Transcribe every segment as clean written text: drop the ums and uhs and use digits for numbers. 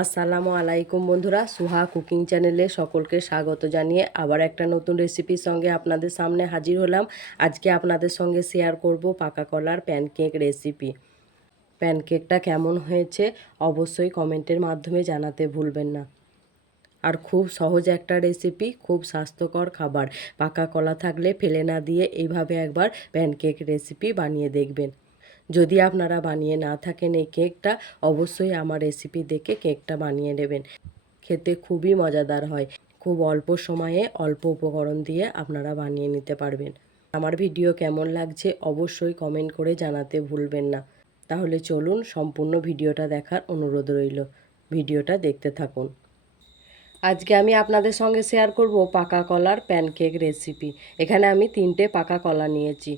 আসসালামু আলাইকুম বন্ধুরা, সুহা কুকিং চ্যানেলে সকলকে স্বাগত জানিয়ে আবার একটা নতুন রেসিপির সঙ্গে আপনাদের সামনে হাজির হলাম। আজকে আপনাদের সঙ্গে শেয়ার করব পাকা কলার প্যানকেক রেসিপি। প্যানকেকটা কেমন হয়েছে অবশ্যই কমেন্টের মাধ্যমে জানাতে ভুলবেন না। আর খুব সহজ একটা রেসিপি, খুব স্বাস্থ্যকর খাবার। পাকা কলা থাকলে ফেলে না দিয়ে এইভাবে একবার প্যানকেক রেসিপি বানিয়ে দেখবেন। যদি আপনারা বানিয়ে না থাকেন এই কেকটা, অবশ্যই আমার রেসিপি দেখে কেকটা বানিয়ে নেবেন। খেতে খুবই মজাদার হয়। খুব অল্প সময়ে অল্প উপকরণ দিয়ে আপনারা বানিয়ে নিতে পারবেন। আমার ভিডিও কেমন লাগছে অবশ্যই কমেন্ট করে জানাতে ভুলবেন না। তাহলে চলুন সম্পূর্ণ ভিডিওটা দেখার অনুরোধ রইল। ভিডিওটা দেখতে থাকুন। আজকে আমি আপনাদের সঙ্গে শেয়ার করব পাকা কলার প্যানকেক রেসিপি। এখানে আমি 3টে পাকা কলা নিয়েছি।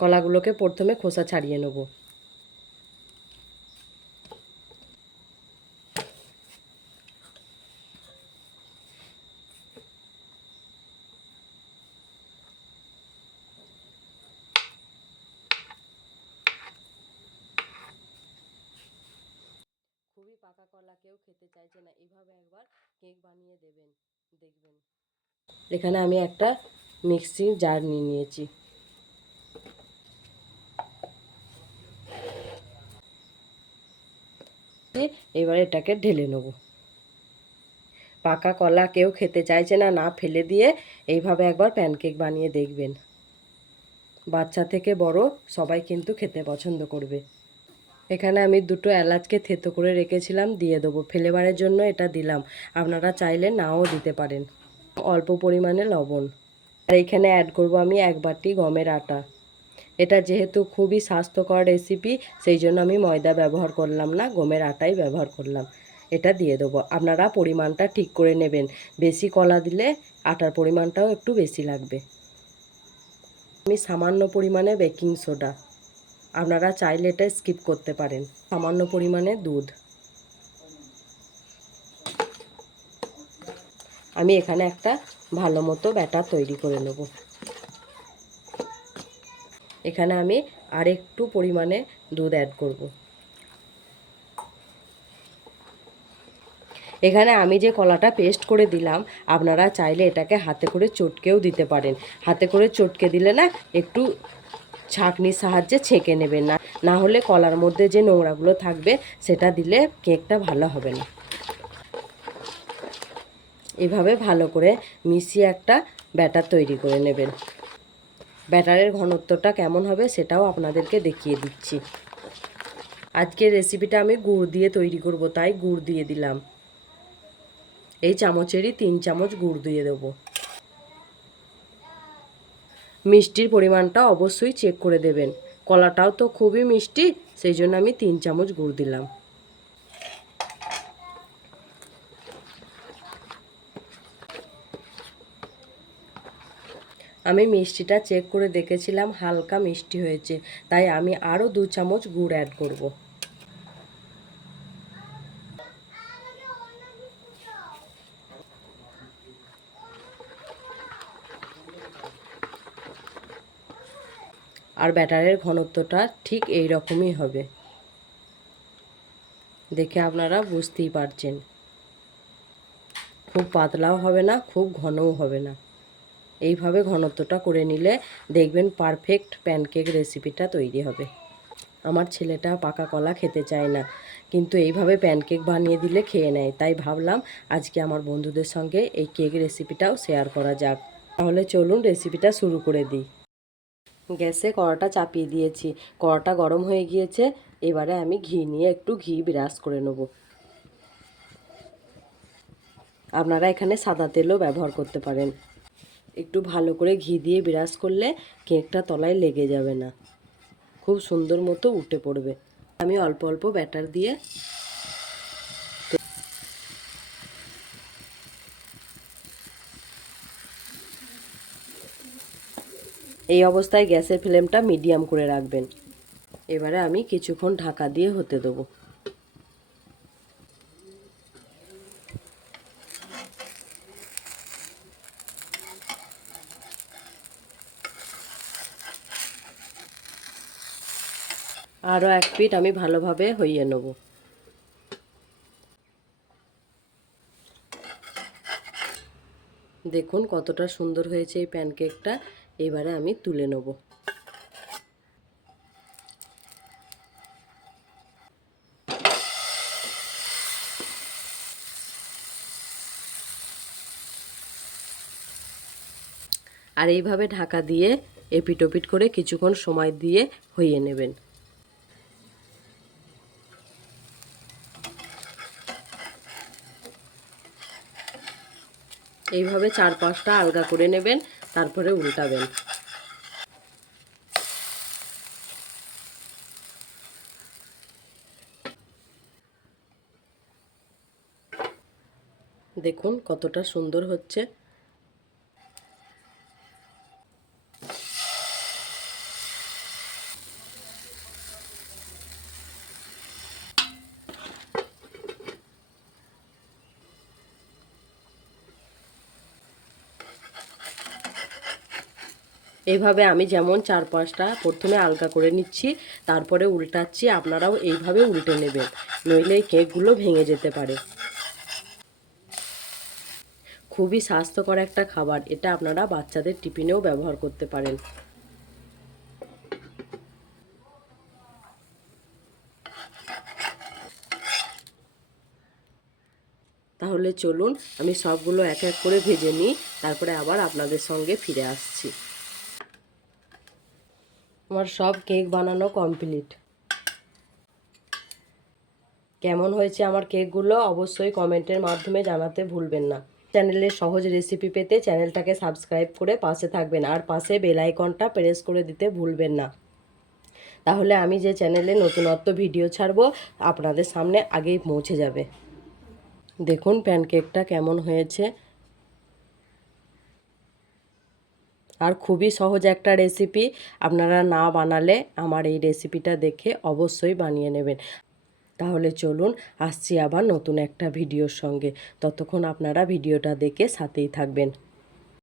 কলাগুলোকে প্রথমে খোসা ছাড়িয়ে নেব। খুবই পাকা কলা কেউ খেতে চাইছে না, এইভাবে একবার কেক বানিয়ে দেখবেন। এখানে আমি একটা মিক্সিং জার নিয়ে নিয়েছি। এবার এটাকে ঢেলে নেব। পাকা কলা কেউ খেতে চাইছে না, না ফেলে দিয়ে এইভাবে একবার প্যানকেক বানিয়ে দেখবেন। বাচ্চা থেকে বড় সবাই কিন্তু খেতে পছন্দ করবে। এখানে আমি 2টো এলাচকে থেতো করে রেখেছিলাম, দিয়ে দেবো। ফ্লেভারের জন্য এটা দিলাম, আপনারা চাইলে নাও দিতে পারেন। অল্প পরিমাণে লবণ। আর এখানে অ্যাড করব আমি 1 বাটি গমের আটা। এটা যেহেতু খুবই স্বাস্থ্যকর রেসিপি, সেই জন্য আমি ময়দা ব্যবহার করলাম না, গমের আটাই ব্যবহার করলাম। এটা দিয়ে দেবো। আপনারা পরিমাণটা ঠিক করে নেবেন। বেশি কলা দিলে আটার পরিমাণটাও একটু বেশি লাগবে। আমি সামান্য পরিমাণে বেকিং সোডা, আপনারা চাইলে এটা স্কিপ করতে পারেন। সামান্য পরিমাণে দুধ। আমি এখানে একটা ভালো মতো ব্যাটার তৈরি করে নেব। এখানে আমি আর একটু পরিমাণে দুধ অ্যাড করব। এখানে আমি যে কলাটা পেস্ট করে দিলাম, আপনারা চাইলে এটাকে হাতে করে চটকেও দিতে পারেন। হাতে করে চটকে দিলে না, একটু ছাঁকনির সাহায্যে ছেঁকে নেবেন, না না হলে কলার মধ্যে যে নোংরাগুলো থাকবে সেটা দিলে কেকটা ভালো হবে না। এভাবে ভালো করে মিশিয়ে একটা ব্যাটার তৈরি করে নেবেন। ব্যাটারের ঘনত্বটা কেমন হবে সেটাও আপনাদেরকে দেখিয়ে দিচ্ছি। আজকের রেসিপিটা আমি গুড় দিয়ে তৈরি করব, তাই গুড় দিয়ে দিলাম। এই চামচেরই 3 চামচ গুড় দিয়ে দেবো। মিষ্টির পরিমাণটা অবশ্যই চেক করে দেবেন। কলাটাও তো খুবই মিষ্টি, সেই জন্য আমি 3 চামচ গুড় দিলাম। আমি মিষ্টিটা চেক করে দেখেছিলাম, হালকা মিষ্টি হয়েছে, তাই আমি আরও 2 চামচ গুড় অ্যাড করব। আর ব্যাটারের ঘনত্বটা ঠিক এই রকমই হবে, দেখে আপনারা বুঝতেই পারছেন। খুব পাতলাও হবে না, খুব ঘনও হবে না। এইভাবে ঘনত্বটা করে নিলে দেখবেন পারফেক্ট প্যানকেক রেসিপিটা তৈরি হবে। আমার ছেলেটা পাকা কলা খেতে চায় না, কিন্তু এইভাবে প্যানকেক বানিয়ে দিলে খেয়ে নেয়, তাই ভাবলাম আজকে আমার বন্ধুদের সঙ্গে এই কেক রেসিপিটাও শেয়ার করা যাক। তাহলে চলুন রেসিপিটা শুরু করে দিই। গ্যাসে কড়াটা চাপিয়ে দিয়েছি, কড়াটা গরম হয়ে গিয়েছে। এবারে আমি ঘি নিয়ে একটু ঘি ব্রাশ করে নেব। আপনারা এখানে সাদা তেলও ব্যবহার করতে পারেন। একটু ভালো করে ঘি দিয়ে ব্রাশ করলে কেকটা তলায় লেগে যাবে না, খুব সুন্দর মতো উঠে পড়বে। আমি অল্প অল্প ব্যাটার দিয়ে এই অবস্থায় গ্যাসের ফ্লেমটা মিডিয়াম করে রাখবেন। এবারে আমি কিছুক্ষণ ঢাকা দিয়ে হতে দেবো। আরও এক পিঠ আমি ভালোভাবে হইয়ে নেব। দেখুন কতটা সুন্দর হয়েছে এই প্যানকেকটা। এবারে আমি তুলে নেব। আর এইভাবে ঢাকা দিয়ে এপিট ওপিট করে কিছুক্ষণ সময় দিয়ে হইয়ে নেবেন। এইভাবে 4-5টা আলগা করে নেবেন, তারপরে উল্টাবেন। দেখুন কতটা সুন্দর হচ্ছে। এইভাবে আমি যেমন 4-5টা প্রথমে আলগা করে নিচ্ছি, তারপরে উল্টাচ্ছি, আপনারাও এইভাবে উল্টে নেবেন, নইলে এই কেকগুলো ভেঙে যেতে পারে। খুবই স্বাস্থ্যকর একটা খাবার, এটা আপনারা বাচ্চাদের টিফিনেও ব্যবহার করতে পারেন। তাহলে চলুন আমি সবগুলো এক এক করে ভেজে নিই, তারপরে আবার আপনাদের সঙ্গে ফিরে আসছি। আমার সব কেক বানানো কমপ্লিট। কেমন হয়েছে আমার কেকগুলো অবশ্যই কমেন্টের মাধ্যমে জানাতে ভুলবেন না। চ্যানেলের সহজ রেসিপি পেতে চ্যানেলটাকে সাবস্ক্রাইব করে পাশে থাকবেন, আর পাশে বেল আইকনটা প্রেস করে দিতে ভুলবেন না। তাহলে আমি যে চ্যানেলে নতুনত্ব ভিডিও ছাড়বো আপনাদের সামনে আগেই পৌঁছে যাবে। দেখুন প্যানকেকটা কেমন হয়েছে। আর খুবই সহজ একটা রেসিপি, আপনারা না বানালে আমার এই রেসিপিটা দেখে অবশ্যই বানিয়ে নেবেন। তাহলে চলুন আসছি আবার নতুন একটা ভিডিওর সঙ্গে। ততক্ষণ আপনারা ভিডিওটা দেখে সাথেই থাকবেন।